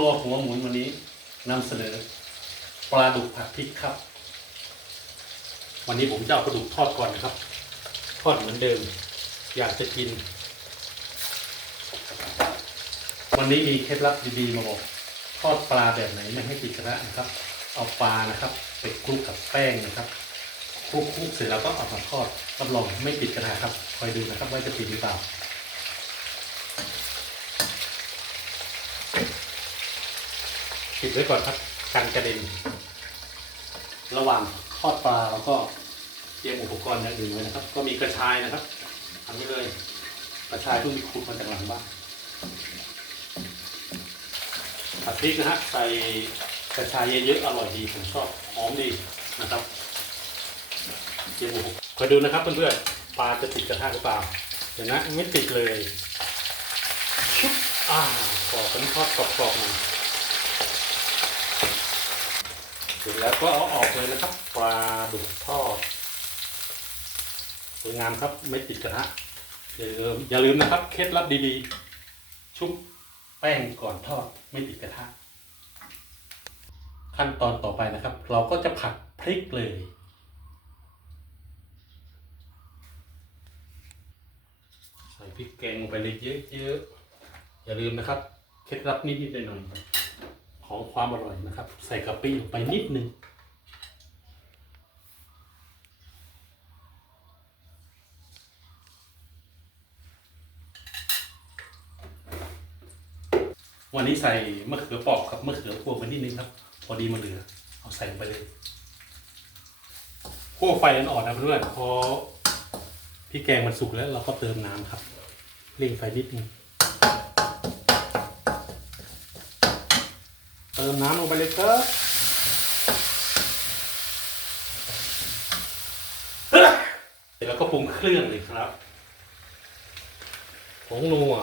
รัวหัวหมุนวันนี้นำเสนอปลาดุกผัดพริกครับ วันนี้ผมจะเอาปลาดุกทอดก่อนนะครับ ทอดเหมือนเดิม อยากจะกิน วันนี้มีเคล็ดลับดีๆมาบอกทอดปลาแบบไหนไม่ให้ติดกระนะครับ เอาปลานะครับไปคลุกกับแป้งนะครับคลุกคลุกเสร็จแล้วก็เอามาทอดรับรองไม่ติดกระทะครับ คอยดูนะครับว่าจะติดหรือเปล่า ปิดไว้ก่อนครับกันกระเด็น ระหว่างทอดปลาแล้วก็เตรียมอุปกรณ์อย่างอื่นไว้นะครับ ก็มีกระชายนะครับทำนี้เลย กระชายเพิ่งมีขูดมาจากหลังบ้านผัดพริกนะฮะใส่กระชายเยอะๆอร่อยดีผมชอบหอมดีนะครับเตรียมอุปกรณ์คอยดูนะครับเพื่อนๆปลาจะติดกระทะหรือเปล่าเห็นไหมไม่ติดเลยชุบอ่ากรอบเป็นทอดกรอบๆหน่อย เสร็จแล้วก็เอาออกเลยนะครับปลาดุกทอดสวยงามครับไม่ติดกระทะอย่าลืมอย่าลืมนะครับ เคล็ดลับดีๆ ชุบแป้งก่อนทอดไม่ติดกระทะขั้นตอนต่อไปนะครับ เราก็จะผัดพริกเลย ใส่พริกแกงลงไปเลยเยอะๆอย่าลืมนะครับ เคล็ดลับนิดๆหน่อยๆ ของความอร่อยนะครับ ใส่กะปิลงไปนิดนึงวันนี้ใส่มะเขือปอกกับมะเขือพวงไปนิดนึงครับ พอดีมันเหลือ เอาใส่ลงไปเลยคั่วไฟอ่อนๆนะเพื่อนๆพอพริกแกงมันสุกแล้วเราก็เติมน้ำครับเร่งไฟนิดนึง ติมน้ำลงไปเลยครับเสร็จแล้วก็ปรุงเครื่องเลยครับผงนัว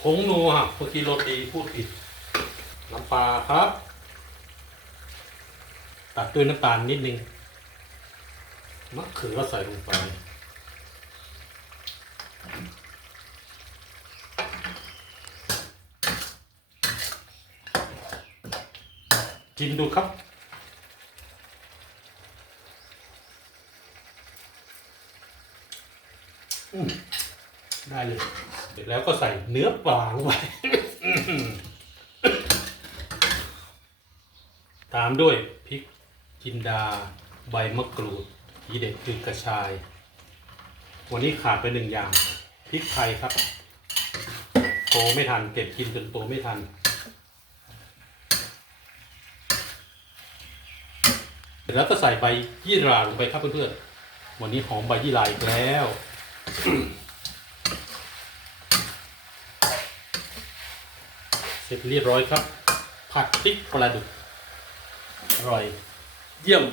ผงนัวเมื่อกี้โรตีพูดผิด น้ำปลาครับ ตัดด้วยน้ำตาลนิดนึงมะเขือใส่ลงไป กินดูครับอืมได้เลย เสร็จแล้วก็ใส่เนื้อปลาลงไปตามด้วยพริกจินดา ใบมะกรูดทีเด็ดคือกระชาย วันนี้ขาดไปหนึ่งอย่างพริกไทยครับโตไม่ทันเก็บกินจนโตไม่ทัน แล้วก็ใส่ใบยี่หร่าลงไปครับเพื่อนๆ วันนี้หอมใบยี่หร่าอีกแล้ว เสร็จเรียบร้อยครับ ผัดพริกปลาดุกอร่อย เยี่ยม